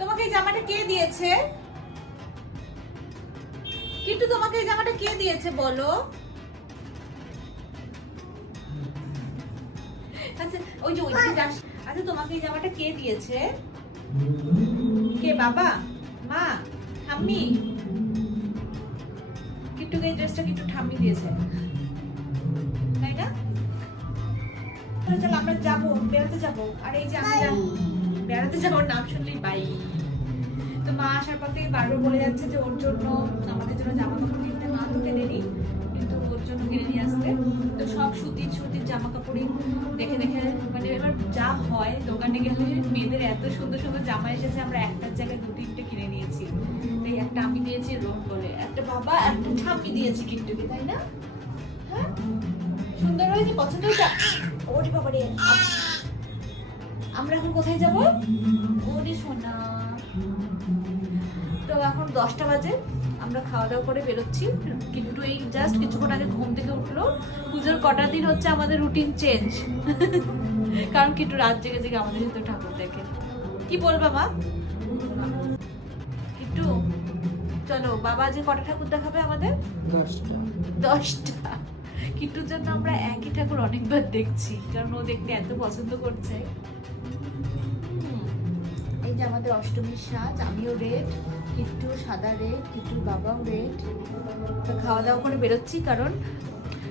তোমাকে এই জামাটা কে দিয়েছে? কিন্তু তোমাকে এই জামাটা কে দিয়েছে বলো? আচ্ছা ওই যে আচ্ছা তোমাকে এই জামাটা কে দিয়েছে? কে, বাবা? মা? ঠাম্মি? কিট্টুকে এই ড্রেসটা কিট্টু ঠাম্মি দিয়েছে। তাই না? চলো, আমরা যাব, বেরোতে যাব। আর এই যে আমি বেড়াতে যাওয়ার নাম শুনলেই বাই। তো মা আসার পর থেকে বারবার বলে যাচ্ছে যে ওর জন্য আমাদের জন্য জামা কাপড় কিনতে। মা তো কিনেনি, কিন্তু ওর জন্য কিনে নিয়ে আসতে তো সব সুতির সুতির জামা কাপড়ই দেখে দেখে মানে এবার যা হয়, দোকানে গেলে মেয়েদের এত সুন্দর সুন্দর জামা এসেছে, আমরা একটার জায়গায় দু তিনটে কিনে নিয়েছি। তাই একটা আমি দিয়েছি রোড বলে একটা বাবা, একটা ঠাম্মি দিয়েছি কিট্টুকে তাই না? হ্যাঁ? সুন্দর হয়েছে, পছন্দ হয়েছে? ওরে বাবা রে আমরা এখন কোথায় যাব? ওরে সোনা। তো এখন দশটা বাজে আমরা খাওয়া দাওয়া করে বেরোচ্ছি। কিন্তু এই জাস্ট কিছুক্ষণ আগে ঘুম থেকে উঠল। পুজোর কটা দিন হচ্ছে আমাদের রুটিন চেঞ্জ কারণ কিন্তু রাত জেগে জেগে আমাদের কিন্তু ঠাকুর দেখে। কি বলবা মা? কিট্টু চলো বাবা যে কটা ঠাকুর দেখাবে আমাদের? দশটা। দশটা। কিট্টুর জন্য আমরা একই ঠাকুর অনেকবার দেখছি কারণ ও দেখতে এত পছন্দ করছে। এই যে আমাদের অষ্টমীর সাজ, আমিও রেড কিট্টু সাদা রেড কিট্টুর বাবাও রেড তো খাওয়া দাওয়া করে বেরোচ্ছি কারণ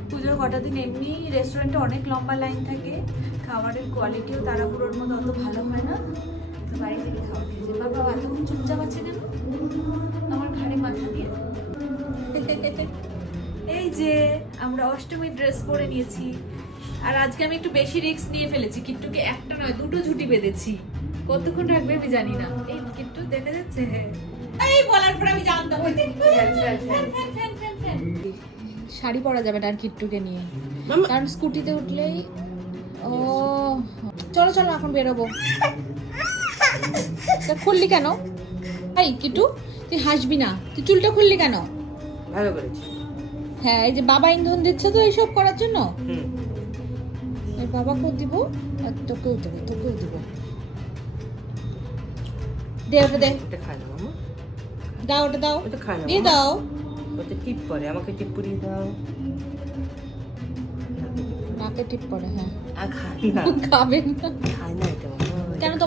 পুজোর কটা দিন এমনি রেস্টুরেন্টে অনেক লম্বা লাইন থাকে। খাবারের কোয়ালিটিও তারাপুরোর মতো অত ভালো হয় না। তো বাড়ি থেকে খাওয়া খেয়েছে বাবা এতক্ষণ চুপচাপ আছে কেন? এই যে আমরা অষ্টমীর ড্রেস পরে নিয়েছি। আর আজকে আমি একটু বেশি রিস্ক নিয়ে ফেলেছি কিট্টুকে একটা নয় দুটো ঝুটি বেঁধেছি। কতক্ষণ রাখবে আমি জানি না। এই কিট্টু দেখা যাচ্ছে হ্যাঁ। এই বলার পর আমি জানতাম। ওই fan, fan, fan, fan, fan, fan, fan. Sari পরা যাবে না আর কিট্টুকে নিয়ে। কারণ স্কুটিতে উঠলেই ও চলো চলো এখন বেরোবো। তা খুললি কেন? এই কিট্টু তুই হাসবি না। তুই চুলটা খুললি কেন? ভালো করেছি হ্যাঁ এই যে বাবা ইন্ধন দিচ্ছে তো এইসব করার জন্য? হুম। এর বাবাকেও দিব? আর তোকেও দেবো তোকেও দিব। দে ওটা দে। দাও ওটা দাও। ওটা দিয়ে দাও। ওটা টিপ পরে আমাকে টিপ পরিয়ে দাও। নাকে টিপ পড়ে হ্যাঁ। খাবেন না। খাই না এটা।